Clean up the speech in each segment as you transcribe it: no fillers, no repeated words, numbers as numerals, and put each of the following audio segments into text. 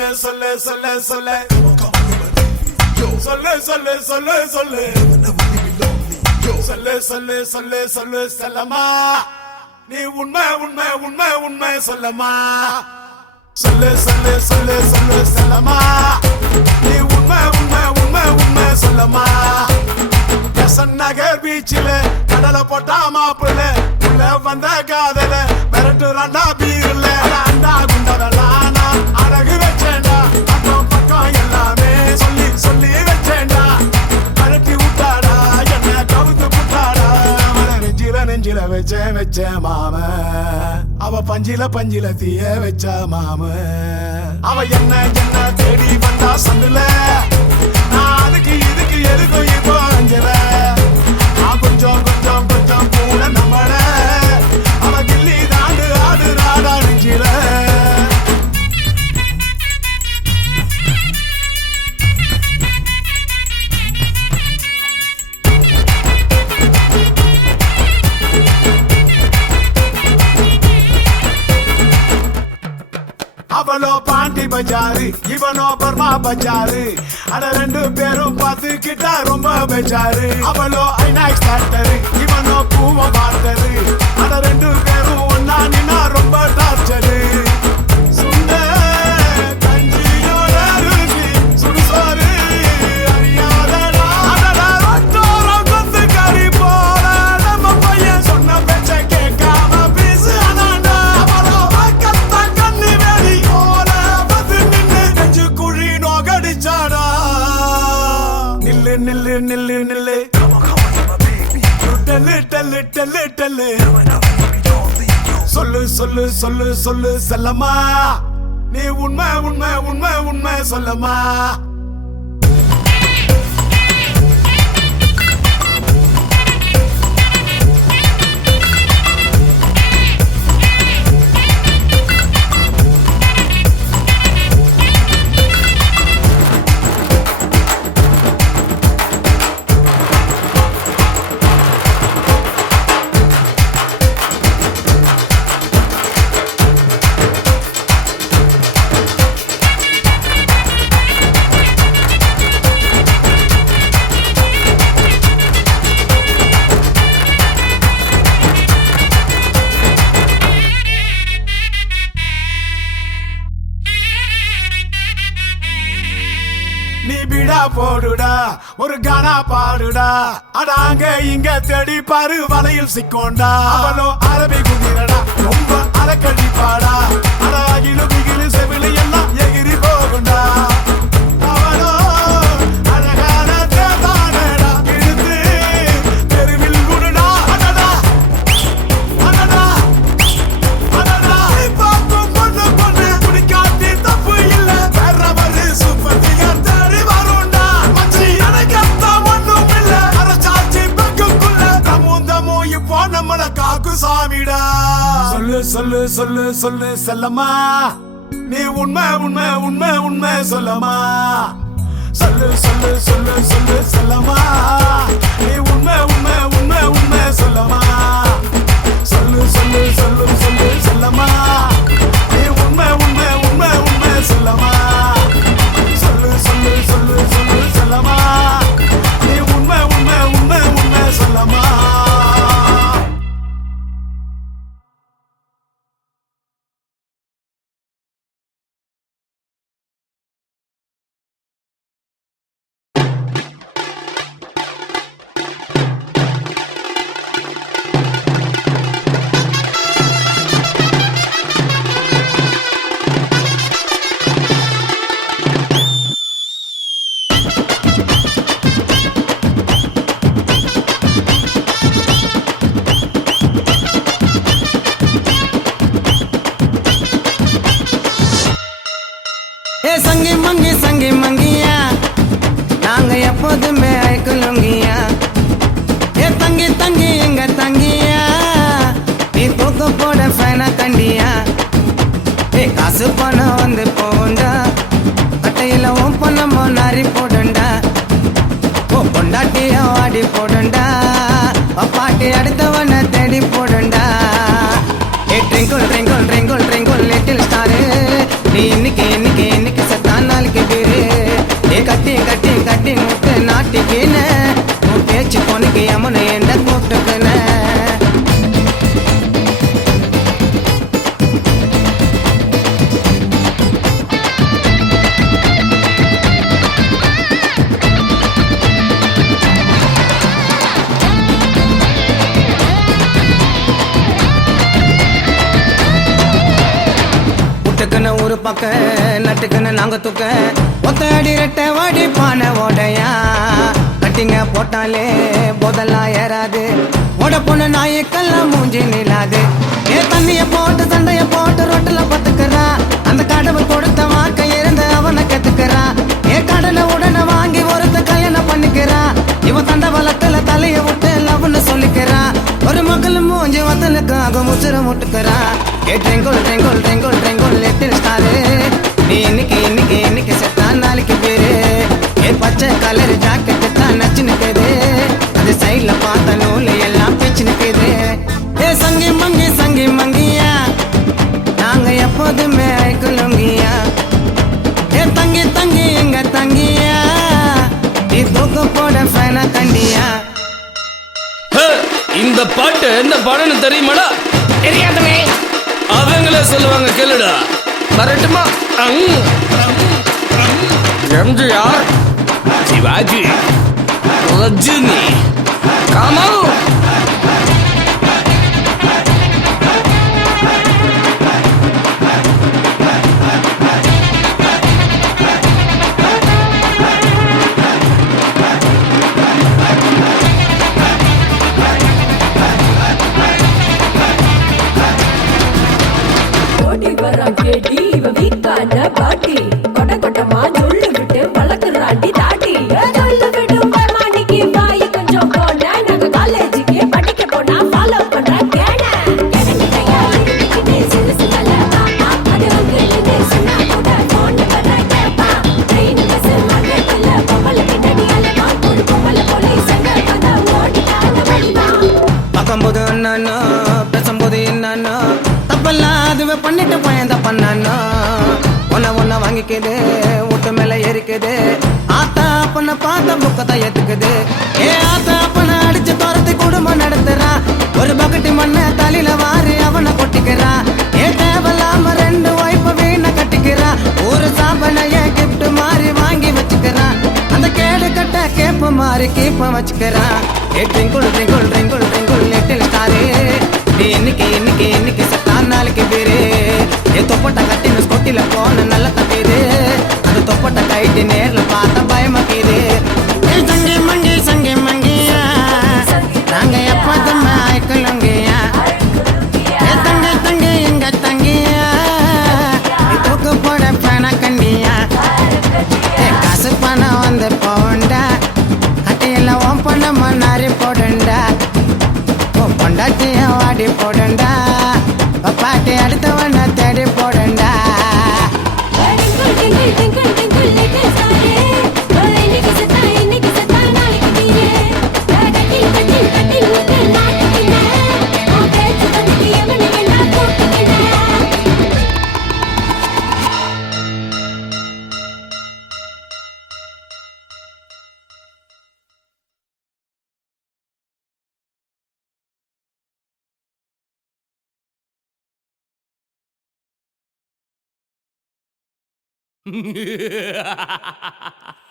சொல்லு சொல்லு சொல்லு சொல்லு சொல்லு சொல்லு சொல்லு சொல்லு சொல்லு சொல்லு சொல்லு சொல்லு செல்லம்மா நீ உண்மை உண்மை உண்மை உண்மை சொல்லம்மா சொல்லு சொல்லு சொல்லு சொல்லு செல்லம்மா நீ உண்மை உண்மை உண்மை உண்மை சொல்லம்மா நகர் பீச்சில் கடலை போட்டா மாப்பிள்ள உள்ள வந்த காதல மிரட்டுறாண்டா பீர்ல அண்டா குண்டதலானா அழகு வச்சேண்டா அக்கம் பக்கம் எல்லாமே சொல்லி சொல்லி வச்சேண்டா மிரட்டி விட்டாடா என்ன கவுத்து விட்டாடா அவளை நெஞ்சில நெஞ்சில வச்சேன் வச்ச மாம அவ பஞ்சில பஞ்சில தீய வச்ச மாம அவ என்ன என்ன தேடி வந்தா சந்துல நான் அதுக்கு இதுக்கு எதுக்கும் இப்போ அஞ்சல கொஞ்சம் கொஞ்சம் கொஞ்சம் கூட நம்மள அவ கில்லி தாண்டு ஆடு ராடா நெஞ்சில அவளோ பாண்டி பஜாரு இவனோ பர்மா பஜாரு அட ரெண்டு பேரும் பார்த்துக்கிட்டா ரொம்ப பெஜாரு அவளோ ஐநாக்ஸ் டாக்டரு இவனோ பூவ பார்த்தரு அட ரெண்டு பேரும் ஒன்னா நின்னா ரொம்ப டார்ச்சரு சுண்ட கஞ்சியோட ருசி சுடுசோறு அறியாதடா அடடா ரொட்டோரம் கொத்து கறி போல நம்ம பையன் சொன்ன பேச்ச கேட்காம பேசு அதாண்டா அவளோ வாக்கத்தா கண்ணு வேடி போல வந்து நின்னு நெஞ்சு குழி நோகடிச்சாடா நில்லு நில்லு நில்லு நில்லு டெல்லு டெல்லு டெல்லு டெல்லு சொல்லு சொல்லு சொல்லு சொல்லு செல்லம்மா நீ உண்மை உண்மை உண்மை உண்மை சொல்லம்மா நீ பிடா போடுடா ஒரு கானா பாடுடா அடாங்க இங்க தேடி பாரு வலையில் சிக்கோண்டா அவனோ அரபி குதிரடா ரொம்ப அலக்கடிப்பாடா அடாகிலு பிகிலு செவிலு எல்லாம் எகிரி போகுண்டா அவனோ அழகான தேதானடா இழுத்து தெருவில் குடுடா அடடா அடடா அடடா பார்க்கும் பொண்ணு பொண்ணு குடிக்காட்டி தப்பு இல்ல வேறவரு சூப்பர் சொல்லு சொல்லு சொல்லு சொல்லு செல்லம்மா நீ உண்மை உண்மை உண்மை உண்மை சொல்லம்மா சொல்லு சொல்லு சொல்லு சொல்லு செல்லம்மா நீ உண்மை உண்மை உண்மை உண்மை சொல்லம்மா சொல்லு சொல்லு சொல்லு சொல்லு செல்லம்மா நீ உண்மை உண்மை உண்மை உண்மை சொல்லம்மா சொல்லு சொல்லு சொல்லு சொல்லு செல்லம்மா நீ உண்மை உண்மை உண்மை உண்மை சொல்லம்மா संगी मंगिया नांग எப்போதுமே ஐக்குலுங்கியா ஏ தங்கி தங்கி எங்க தங்கியா நீ தூக்கு போட ஃபைனா கண்டியா ஏ காசு பணம் வந்து போண்டா கட்டையில உன் பணமோ நாரி போடுண்டா ஓ பொண்டாட்டியோ ஆடி போடுண்டா பாட்டி அடுத்தவனை தேடி போடுண்டா ஏ ட்ரிங்கிள் ட்ரிங்கிள் ட்ரிங்கிள் ட்ரிங்கிள் லிட்டில் ஸ்டாரு நீ இன்னைக்கு இன்னைக்கு இன்னைக்கு பாக்க நட்டுக்குன்னு நாங்க தூக்க ஒத்த அடி ரெட்ட வாடி பானை ஓடையா கட்டிங்க போட்டாலே போதெல்லாம் ஏறாது ஓட பொண்ணு நாயக்கெல்லாம் மூஞ்சி நிலாது தண்ணிய போட்டு சண்டைய போட்டு ரொட்டுல பத்துக்கிறா அந்த கடவுள் கொடுத்த வாக்க இருந்து அவனை கத்துக்கிறா கடனை உடனே வாங்கி ஒருத்த கல்யாணம் பண்ணிக்கிறா இவன் தண்டவளத்துல தலைய விட்டு லவ்னு சொல்லிக்கிறா ஒரு மகள் மூஞ்சி வத்தலுக்காக முச்சிர முட்டுக்கிறா ட்ரெங்கோல் ட்ரெங்கோல் ட்ரெங்கோல் ட்ரெங்கோல் லிட்டில் ஸ்டாரு நீ இன்னைக்கு செத்தா நாளைக்கு பேரு பச்சை கலர் ஜாக்கெட்டு தான் நச்சு நிக்குது அது சைட்ல பார்த்த நூல் எல்லாம் பிச்சு நிக்குது சங்கி மங்கியா நாங்க எப்போதுமே ஐக்குலுங்கியா தங்கி எங்க தங்கியா நீ தூக்க போட ஃபேனா கண்டியா. இந்த பாட்டு என்ன பாடன்னு தெரியுமாடா? தெரியாதவே. அவங்களே சொல்லுவாங்க கேளுடா. வரட்டுமா? எம்ஜிஆர், சிவாஜி, ரஜினி, கமல். பாட்டி கொட்ட கொட்டமா சொல்லு விட்டு பழக்குறாண்டி தாட்டி சொல்லு விட்டு மாணிக்கு பாய் கொஞ்சம் போன நாங்க காலேஜுக்கு படிக்க போனா ஃபாலோ பண்ற கேன கேனையா இன்னைக்கு சில சில அது வந்து நீ சொன்னா கூட போன் பண்ண கேப்பா ட்ரெயின் பஸ் மார்க்கெட்ல பொம்பள பின்னாடி அலமா ஒரு பொம்பள போலீஸ் அங்க வந்தா ஓடிட்டாங்க வழிமா பார்க்கும்போது என்னன்னா பேசும்போது என்னன்னா தப்பெல்லாம் அதுவே பண்ணிட்டு பயந்த பண்ணானா ஒன்ன வாங்கிக்குது வீட்டு மேல ஏறிக்குது ஆத்தா அப்பன பார்த்த புக்கத்தை ஏத்துக்குது ஆத்தா அப்பன அடிச்சு துரத்தி குடும்பம் நடத்துறா ஒரு பக்கெட்டு மண்ண தலையில வாரி அவனை கொட்டிக்கிறா தேவையில்லாம 2 வைப்ப வீண கட்டிக்கிறா ஒரு சாப்பனைய கிஃப்ட் மாறி வாங்கி வச்சுக்கிறா அந்த கேடு கட்ட கேப்ப மாறி கீப்ப வச்சுக்கிறா twinkle twinkle twinkle twinkle little star இன்னைக்கு சத்தா நாளைக்கு பேரு தொப்பட்ட கட்டின ஸ்கொட்டில போன நல்ல தப்பீரு அந்த தொப்பட்ட கைட்டு நேர்ல பார்த்த பயமாக்கீது சங்கி மங்கியா நாங்க எப்போதுமே ஐக்கலுங்கியா தங்கி எங்க தங்கியா தூக்கு போட பேனா கண்டியா காசு பணம் வந்து போண்டா கட்டையில ஓம் பண்ண மண்ணாரி போடுண்டா பொண்டாட்டிய வாடி போடுண்டா பாட்டி அடுத்தவன தேடி போடுண்டா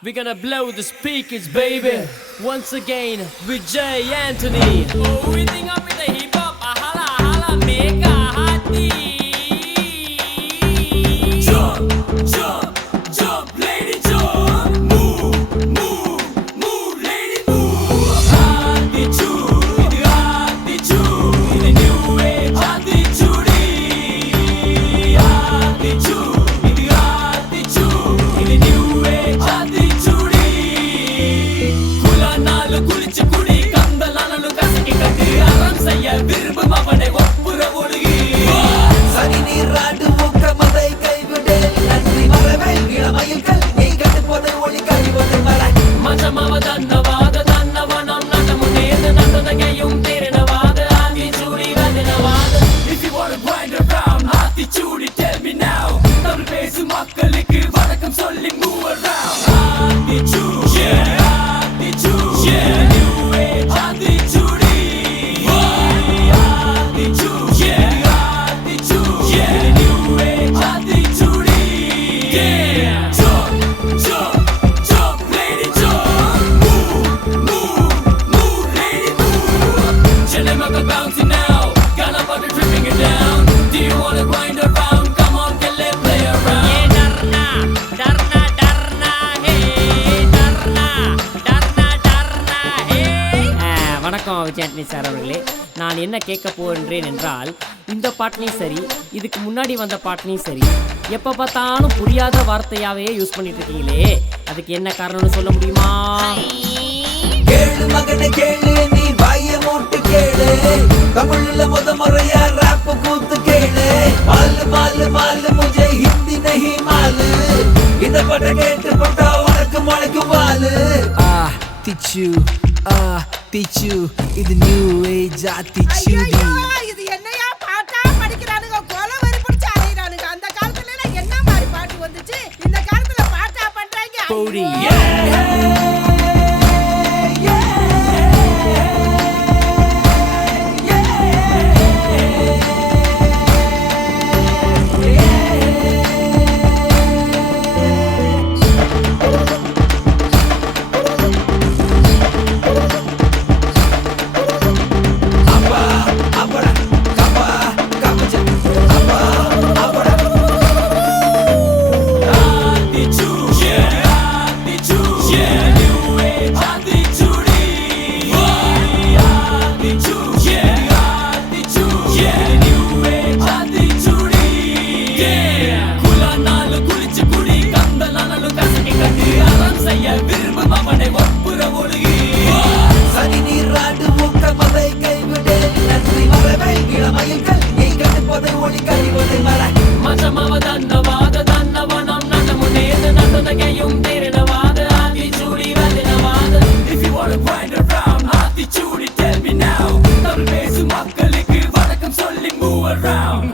We're gonna blow the speakers, baby. Once again with Jay Anthony. Oh, we think up with the hip hop, hala hala, mega hotty. Jump, jump, jump, lady, jump. Move, move, move, lady, move. Attitude, attitude, the new age attitude. Attitude. விரும்பும் அவனை ஒப்புற ஒழுகி சனி நீர் ராண்டு ஊக்க மதை கைவிடு நன்றி மரவே இளமயில்கள் நீ கட்டு போதை ஒளி கழிவது மர மஜமாவ தன்னவாத தன்னவனம் நடமு நேர்ந்து நடந்தகையும் தேரினவாத Aathichoodi வதினவாத If you wanna grind around Aathichoodi tell me now Tamil பேசும் மக்களுக்கு வணக்கம் சொல்லி move around Aathichudi yeah Aathichudi yeah new age Aathichudi Bouncing now, got a butter dripping it down. Do you wanna grind around? Come on, get lit, play around. Vijay Antony sir அவர்களே, நான் என்ன கேட்க போகின்றேன் என்றால், இந்த பாட்டிலையும் சரி, இதுக்கு முன்னாடி வந்த பாட்டிலையும் சரி, எப்போ பார்த்தாலும் புரியாத வார்த்தையாவே யூஸ் பண்ணிட்டு இருக்கீங்களே, அதுக்கு என்ன காரணம்னு சொல்ல முடியுமா? கேளு மகனை கேளு, நீ வாய மூட்டு கேளு, தமிழ்ல முறையா ராப் கூத்து கேளு. மாலு மாலு மாலு முझे हिंदी नहीं मालू, இந்த பாட்டை கேட்டு போட்டா உனக்கு முளைக்கும் வாலு. திச்சு இது நியூ ஏஜ் ஆத்திச்சுடி. இது என்னையா பாட்டா படிக்கிறானுங்க, கொலை வெறி பிடிச்சு அலையிறானுங்க. அந்த காலத்துல எல்லாம் என்ன மாதிரி பாட்டு வந்துச்சு, இந்த காலத்துல பாட்டா பண்றாங்க. போடி. சனி நீராடு மூக்க மதை கைவிடு, நன்றி மரபை இளமயில்கள் நீ கண்டு போதை ஒளி கழிவது மர. மசமாவதன்னவாத தன்னவனம் நன்னமுனேது நன்னுதகையும் தேரினவாத Aathichoodi வதினவாத. If you wanna find around Aathichoodi tell me now, Tamil பேசும் மக்களுக்கு வணக்கம் சொல்லி move around.